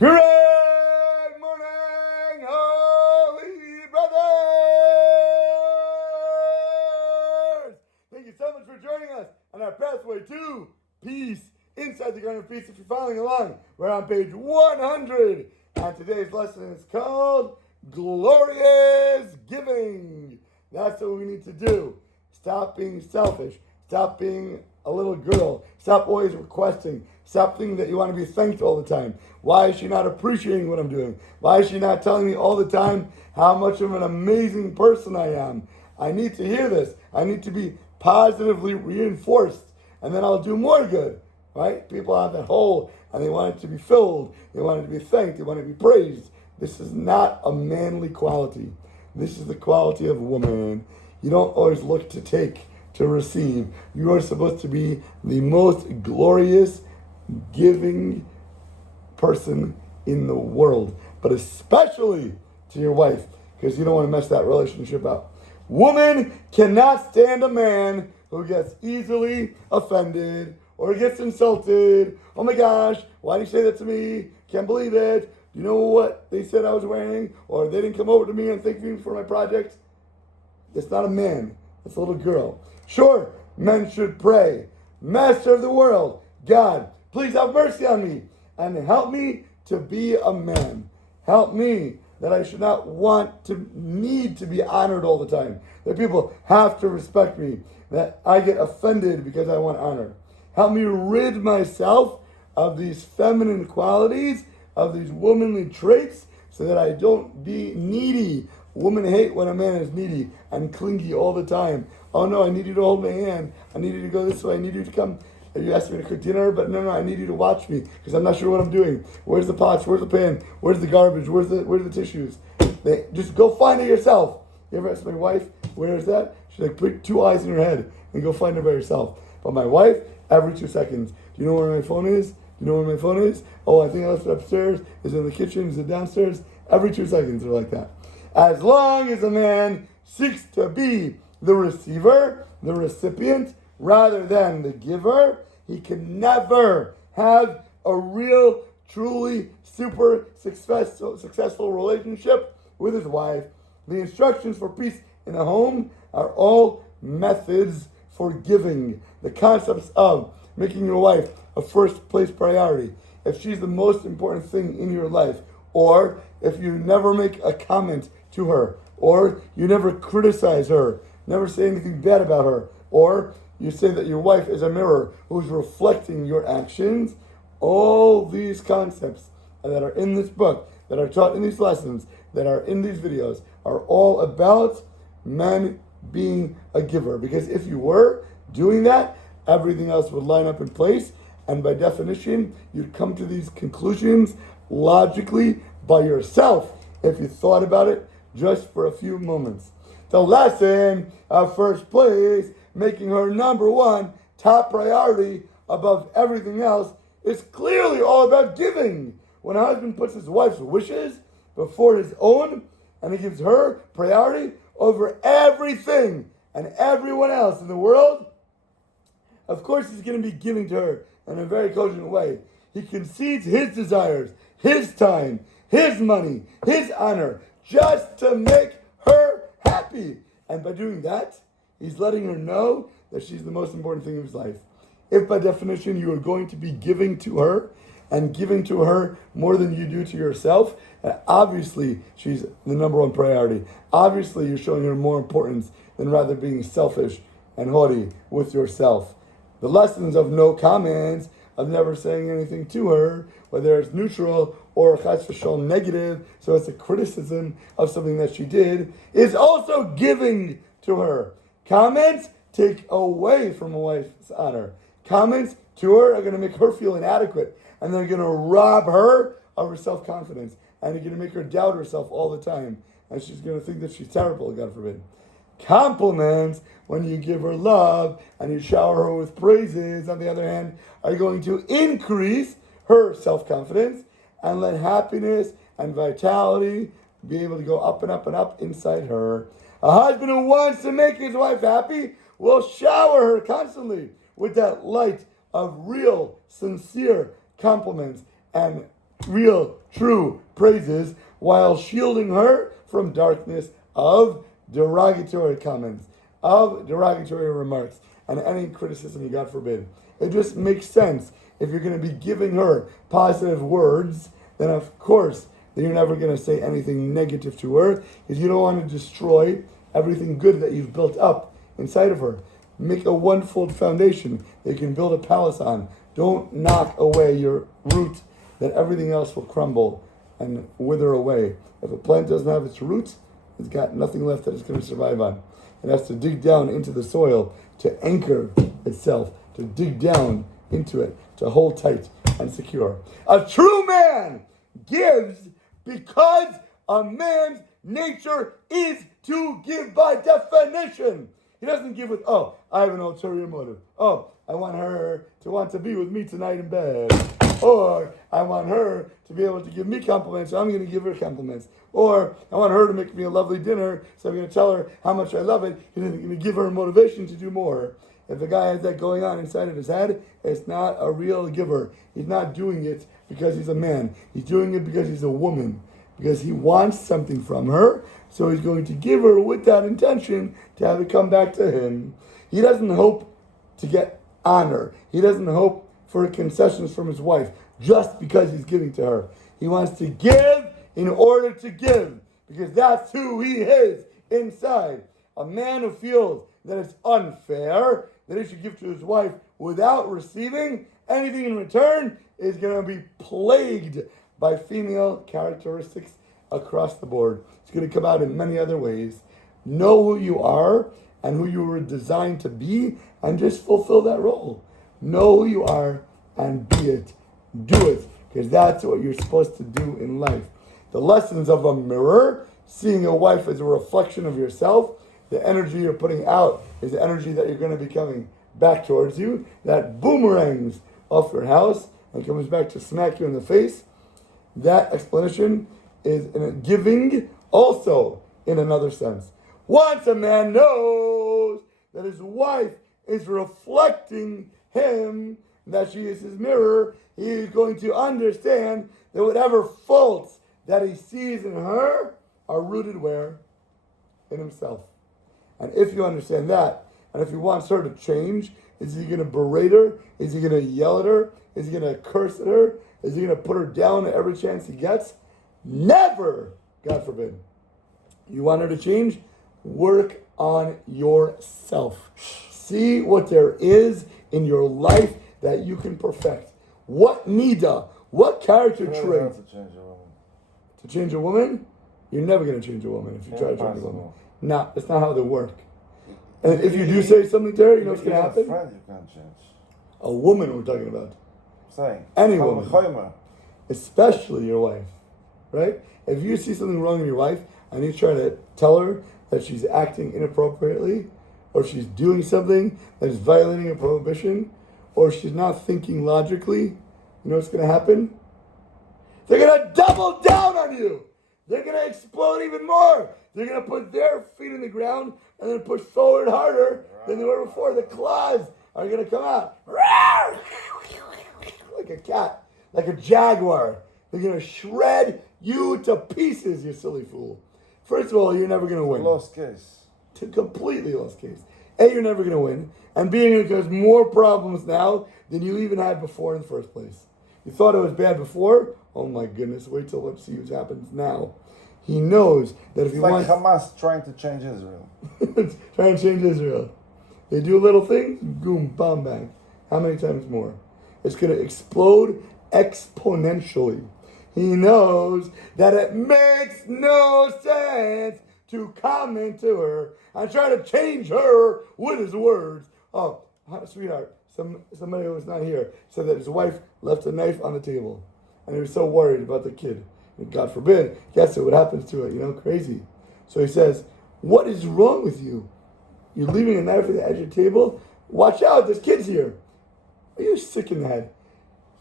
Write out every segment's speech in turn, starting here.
Good morning, holy brothers! Thank you so much for joining us on our pathway to peace, inside the garden of peace. If you're following along, we're on page 100, and today's lesson is called Glorious Giving. That's what we need to do. Stop being selfish. Stop being a little girl. Stop always requesting. Stop thinking that you want to be thanked all the time. Why is she not appreciating what I'm doing? Why is she not telling me all the time how much of an amazing person I am? I need to hear this. I need to be positively reinforced, and then I'll do more good, right? People have that hole, and they want it to be filled. They want it to be thanked. They want it to be praised. This is not a manly quality. This is the quality of a woman. You don't always look to take, to receive. You are supposed to be the most glorious, giving person in the world, but especially to your wife, because you don't want to mess that relationship up. Woman cannot stand a man who gets easily offended or gets insulted. Oh my gosh, why did you say that to me? Can't believe it. Do you know what they said I was wearing? Or they didn't come over to me and thank me for my project. It's not a man, it's a little girl. Sure, men should pray. Master of the world, God, please have mercy on me and help me to be a man. Help me that I should not need to be honored all the time. That people have to respect me. That I get offended because I want honor. Help me rid myself of these feminine qualities, of these womanly traits, so that I don't be needy. Women hate when a man is needy and clingy all the time. Oh no, I need you to hold my hand. I need you to go this way. I need you to come. You asked me to cook dinner, but no, I need you to watch me because I'm not sure what I'm doing. Where's the pots? Where's the pan? Where's the garbage? Where's the tissues? Just go find it yourself. You ever ask my wife, where is that? She's like, put 2 eyes in your head and go find it by yourself. But my wife, every 2 seconds. Do you know where my phone is? Do you know where my phone is? Oh, I think I left it upstairs. Is it in the kitchen? Is it downstairs? Every 2 seconds, they're like that. As long as a man seeks to be the receiver, the recipient, rather than the giver, he can never have a real, truly super successful relationship with his wife. The instructions for peace in a home are all methods for giving. The concepts of making your wife a first place priority. If she's the most important thing in your life, or if you never make a comment to her, or you never criticize her, never say anything bad about her, or you say that your wife is a mirror who's reflecting your actions, all these concepts that are in this book, that are taught in these lessons, that are in these videos, are all about men being a giver. Because if you were doing that, everything else would line up in place, and by definition, you'd come to these conclusions logically by yourself if you thought about it just for a few moments. The lesson of first place, making her number one top priority above everything else, is clearly all about giving. When a husband puts his wife's wishes before his own, and he gives her priority over everything and everyone else in the world, of course he's going to be giving to her in a very cogent way. He concedes his desires, his time, his money, his honor, just to make her happy. And by doing that, he's letting her know that she's the most important thing in his life. If by definition you are going to be giving to her, and giving to her more than you do to yourself, obviously she's the number one priority. Obviously you're showing her more importance than rather being selfish and haughty with yourself. The lessons of no comments, of never saying anything to her, whether it's neutral or chas v'shalom negative, so it's a criticism of something that she did, is also giving to her. Comments take away from a wife's honor. Comments to her are going to make her feel inadequate, and they're going to rob her of her self-confidence, and they're going to make her doubt herself all the time, and she's going to think that she's terrible, God forbid. Compliments, when you give her love and you shower her with praises, on the other hand, are going to increase her self-confidence and let happiness and vitality be able to go up and up and up inside her. A husband who wants to make his wife happy will shower her constantly with that light of real, sincere compliments and real, true praises while shielding her from darkness of derogatory comments, of derogatory remarks, and any criticism, God forbid. It just makes sense. If you're going to be giving her positive words, then of course that you're never going to say anything negative to her, because you don't want to destroy everything good that you've built up inside of her. Make a one-fold foundation that you can build a palace on. Don't knock away your root, then everything else will crumble and wither away. If a plant doesn't have its roots, it's got nothing left that it's going to survive on. It has to dig down into the soil to anchor itself, to dig down into it, to hold tight and secure. A true man gives because a man's nature is to give by definition. He doesn't give with, oh, I have an ulterior motive. Oh, I want her to want to be with me tonight in bed. Or I want her to be able to give me compliments, so I'm going to give her compliments. Or I want her to make me a lovely dinner, so I'm going to tell her how much I love it, and I'm going to give her motivation to do more. If the guy has that going on inside of his head, it's not a real giver. He's not doing it because he's a man. He's doing it because he's a woman. Because he wants something from her, so he's going to give her with that intention to have it come back to him. He doesn't hope to get honor. He doesn't hope for concessions from his wife just because he's giving to her. He wants to give in order to give, because that's who he is inside. A man who feels that it's unfair, that he should give to his wife without receiving anything in return, is going to be plagued by female characteristics across the board. It's going to come out in many other ways. Know who you are and who you were designed to be, and just fulfill that role. Know who you are and be it. Do it, because that's what you're supposed to do in life. The lessons of a mirror, seeing a wife as a reflection of yourself, the energy you're putting out is the energy that you're going to be coming back towards you, that boomerangs off your house and comes back to smack you in the face. That explanation is in a giving also in another sense. Once a man knows that his wife is reflecting him, that she is his mirror, he is going to understand that whatever faults that he sees in her are rooted where? In himself. And if you understand that, and if he wants her to change, is he going to berate her? Is he going to yell at her? Is he going to curse at her? Is he going to put her down at every chance he gets? Never! God forbid. You want her to change? Work on yourself. See what there is in your life that you can perfect. What nida, what character trait? To change a woman? You're never going to change a woman if you try to change a woman. No, that's not how they work. And if you do say something to her, you know what's going to happen? Friend you can't change. A woman we're talking about. Saying. Any woman. Especially your wife. Right? If you see something wrong in your wife and you try to tell her that she's acting inappropriately, or she's doing something that is violating a prohibition, or she's not thinking logically, you know what's going to happen? They're going to double down on you. They're going to explode even more. They're going to put their feet in the ground and then push forward harder than they were before. The claws are going to come out. Like a cat, like a jaguar. They're going to shred you to pieces, you silly fool. First of all, you're never going to win. Lost case. Completely lost case. A, you're never going to win. And B, there's more problems now than you even had before in the first place. You thought it was bad before? Oh my goodness, wait till let's see what happens now. He knows that if he wants... It's like Hamas trying to change Israel. Trying to change Israel. They do little things, boom, bomb, bang. How many times more? It's going to explode exponentially. He knows that it makes no sense to come into her and try to change her with his words. Oh, sweetheart, somebody who was not here said that his wife left a knife on the table. And he was so worried about the kid. And God forbid, guess what happens to it, crazy. So he says, what is wrong with you? You're leaving a knife at the edge of the table? Watch out, there's kids here. Are you sick in the head?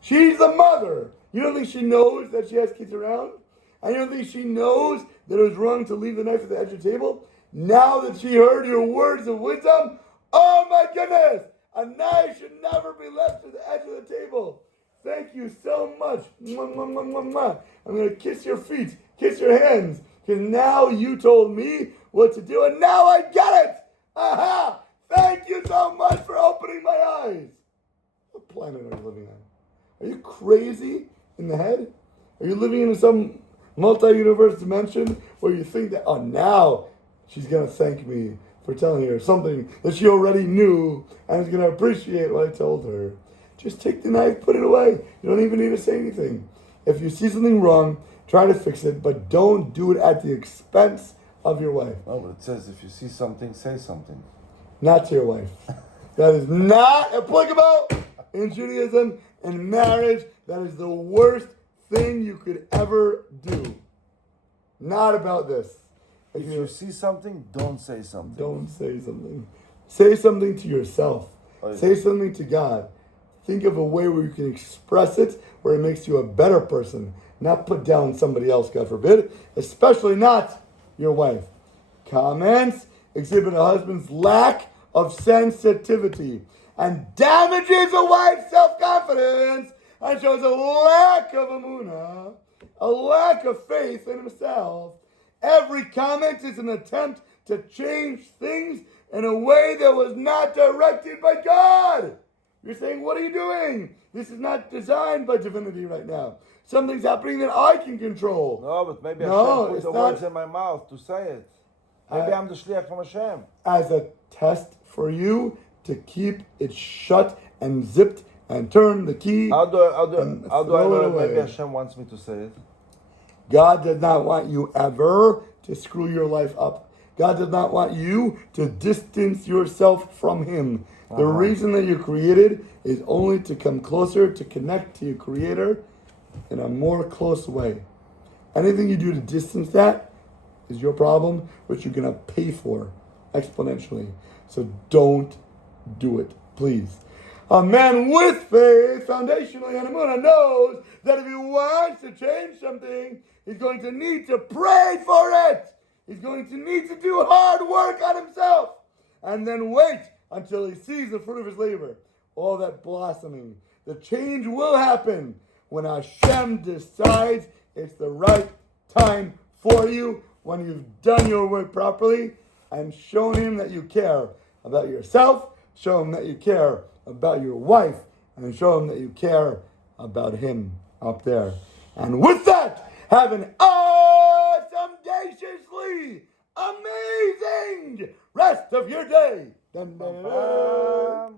She's the mother. You don't think she knows that she has kids around? And you don't think she knows that it was wrong to leave the knife at the edge of the table? Now that she heard your words of wisdom, oh my goodness! A knife should never be left at the edge of the table. Thank you so much. Mwah, mwah, mwah, mwah, mwah. I'm going to kiss your feet, kiss your hands, because now you told me what to do, and now I get it. Aha! Thank you so much for opening my eyes. What planet are you living on? Are you crazy in the head? Are you living in some multi-universe dimension where you think that, oh, now she's going to thank me for telling her something that she already knew and is going to appreciate what I told her? Just take the knife, put it away. You don't even need to say anything. If you see something wrong, try to fix it, but don't do it at the expense of your wife. No, but it says if you see something, say something. Not to your wife. That is not applicable in Judaism and marriage. That is the worst thing you could ever do. Not about this. If you see something, don't say something. Don't say something. Say something to yourself. Oh, yeah. Say something to God. Think of a way where you can express it, where it makes you a better person. Not put down somebody else, God forbid. Especially not your wife. Comments exhibit a husband's lack of sensitivity and damages a wife's self-confidence and shows a lack of emunah, a lack of faith in himself. Every comment is an attempt to change things in a way that was not directed by God. You're saying, what are you doing? This is not designed by divinity right now. Something's happening that I can control. No, but maybe Hashem put the not, words in my mouth to say it. Maybe I'm the shliach from Hashem. As a test for you to keep it shut and zipped and turn the key. How do I know that maybe away. Hashem wants me to say it? God does not want you ever to screw your life up. God does not want you to distance yourself from Him. The reason that you're created is only to come closer, to connect to your Creator in a more close way. Anything you do to distance that is your problem, which you're going to pay for exponentially. So don't do it, please. A man with faith, foundationally, and emunah knows that if he wants to change something, he's going to need to pray for it. He's going to need to do hard work on himself. And then wait until he sees the fruit of his labor. All that blossoming. The change will happen when Hashem decides it's the right time for you, when you've done your work properly and shown Him that you care about yourself, show Him that you care about your wife, and show Him that you care about Him up there. And with that, have an awesome, audaciously amazing rest of your day. Dun, dun, dun, dun.